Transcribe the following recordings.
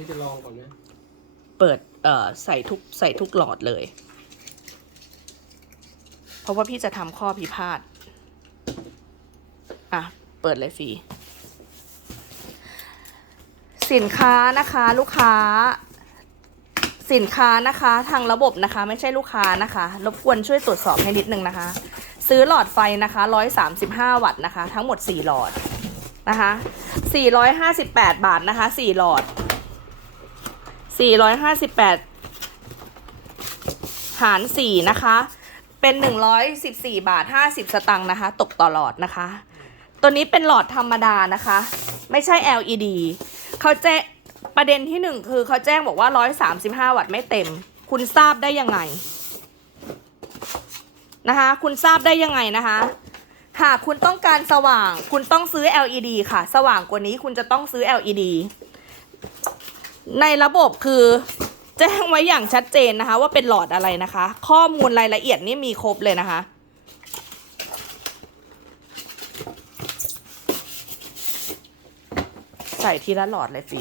ี่จะลองก่อนไหมเปิดเอ่อใส่ทุกใส่ทุกหลอดเลย เพราะว่าพี่จะทำข้อพิพาทอะ เปิดเลยฟรีสินค้านะคะลูกค้า สินค้านะคะทางระบบนะคะ ไม่ใช่ลูกค้านะคะ รบกวนช่วยตรวจสอบให้นิดนึงนะคะ ซื้อหลอดไฟนะคะ135 วัตต์นะคะ ทั้งหมด 4 หลอดนะคะ458 บาทนะคะ 4 หลอด 458 หาร 4 นะคะ เป็น 114 บาท 50 สตังค์นะคะ ตกต่อหลอดนะคะ ตัวนี้เป็นหลอดธรรมดานะคะ ไม่ใช่ LED เขาแจ้งประเด็นที่หนึ่งคือเขาแจ้งบอกว่า 135 วัตต์ไม่เต็ม คุณทราบได้ยังไงนะคะ คุณทราบได้ยังไงนะคะหากคุณต้องการสว่าง คุณต้องซื้อ LED ค่ะ สว่างกว่านี้คุณจะต้องซื้อ LED ในระบบคือแจ้งไว้อย่างชัดเจนนะคะ ว่าเป็นหลอดอะไรนะคะ ข้อมูลรายละเอียดนี่มีครบเลยนะคะ ใส่ทีละหลอดเลยฟรี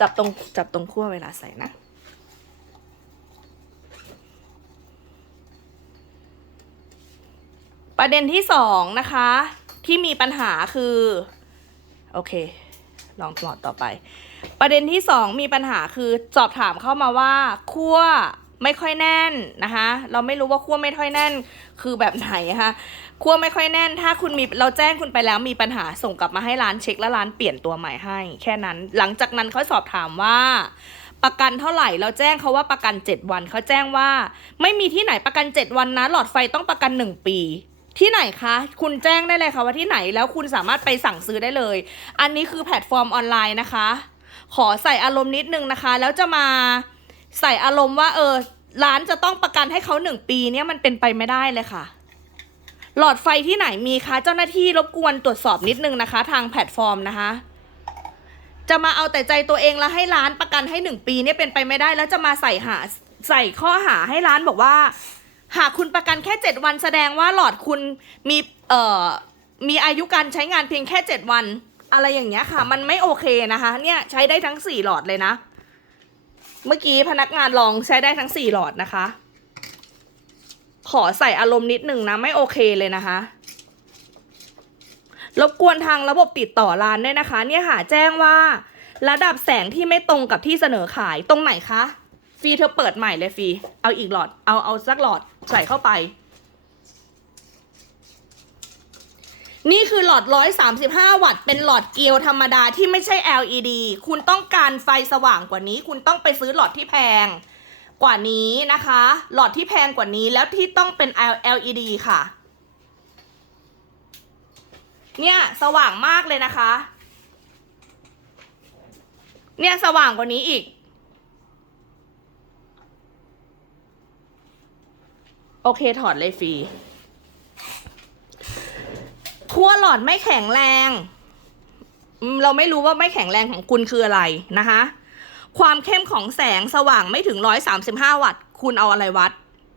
จับตรงจับตรงขั้วเวลาใส่นะประเด็นที่สองนะคะ ที่มีปัญหาคือ โอเค ลองหลอดต่อไป ประเด็นที่สองมีปัญหาคือสอบถามเข้ามาว่าขั้วไม่ค่อยแน่นนะคะ เราไม่รู้ว่าขั้วไม่ค่อยแน่น คือแบบไหนนะคะขั้วไม่ค่อยแน่น ถ้าคุณมีเราแจ้งคุณไปแล้วมีปัญหาส่งกลับมาให้ร้านเช็คแล้วร้านเปลี่ยนตัวใหม่ให้ แค่นั้น หลังจากนั้นเขาสอบถามว่าประกันเท่าไหร่เราแจ้งเขาว่าประกัน 7 วันเขาแจ้งว่า ไม่มีที่ไหนประกัน 7 วันนะ หลอดไฟต้องประกัน 1 ปี ที่ไหนคะ คุณแจ้งได้เลยค่ะว่าที่ไหนแล้วคุณสามารถไปสั่งซื้อได้เลย อันนี้คือแพลตฟอร์มออนไลน์นะคะ ขอใส่อารมณ์นิดนึงนะคะ แล้วจะมาใส่อารมณ์ว่าเออร้านจะต้องประกันให้เขาหนึ่งปีเนี่ยมันเป็นไปไม่ได้เลยค่ะ หลอดไฟที่ไหนมีคะ เจ้าหน้าที่รบกวนตรวจสอบนิดนึงนะคะ ทางแพลตฟอร์มนะคะ จะมาเอาแต่ใจตัวเองแล้วให้ร้านประกันให้หนึ่งปีเนี่ยเป็นไปไม่ได้ แล้วจะมาใส่หาใส่ข้อหาให้ร้านบอกว่า หากคุณประกันแค่เจ็ดวันแสดงว่าหลอดคุณมีเอ่อมีอายุการใช้งานเพียงแค่เจ็ดวัน อะไรอย่างเงี้ยค่ะ มันไม่โอเคนะคะ เนี่ยใช้ได้ทั้งสี่หลอดเลยนะ เมื่อกี้พนักงานลองใช้ได้ทั้งสี่หลอดนะคะ ขอใส่อารมณ์นิดหนึ่งนะไม่โอเคเลยนะคะรบกวนทางระบบติดต่อร้านด้วยนะคะ เนี่ยค่ะแจ้งว่า ระดับแสงที่ไม่ตรงกับที่เสนอขายตรงไหนคะ ฟรีเธอเปิดใหม่เลยฟรีเอาอีกหลอด เอาเอาสักหลอดใส่เข้าไป นี่คือหลอด 135 วัตต์ เป็นหลอดเกลียวธรรมดาที่ไม่ใช่ LED คุณต้องการไฟสว่างกว่านี้ คุณต้องไปซื้อหลอดที่แพงกว่านี้นะคะ หลอดที่แพงกว่านี้แล้วที่ต้องเป็น LED ค่ะ เนี่ยสว่างมากเลยนะคะ เนี่ยสว่างกว่านี้อีก โอเคถอดเลยฟรีขั้วหลอดไม่แข็งแรง เราไม่รู้ว่าไม่แข็งแรงของคุณคืออะไรนะคะ ความเข้มของแสงสว่างไม่ถึง 135 วัตต์ คุณเอาอะไรวัด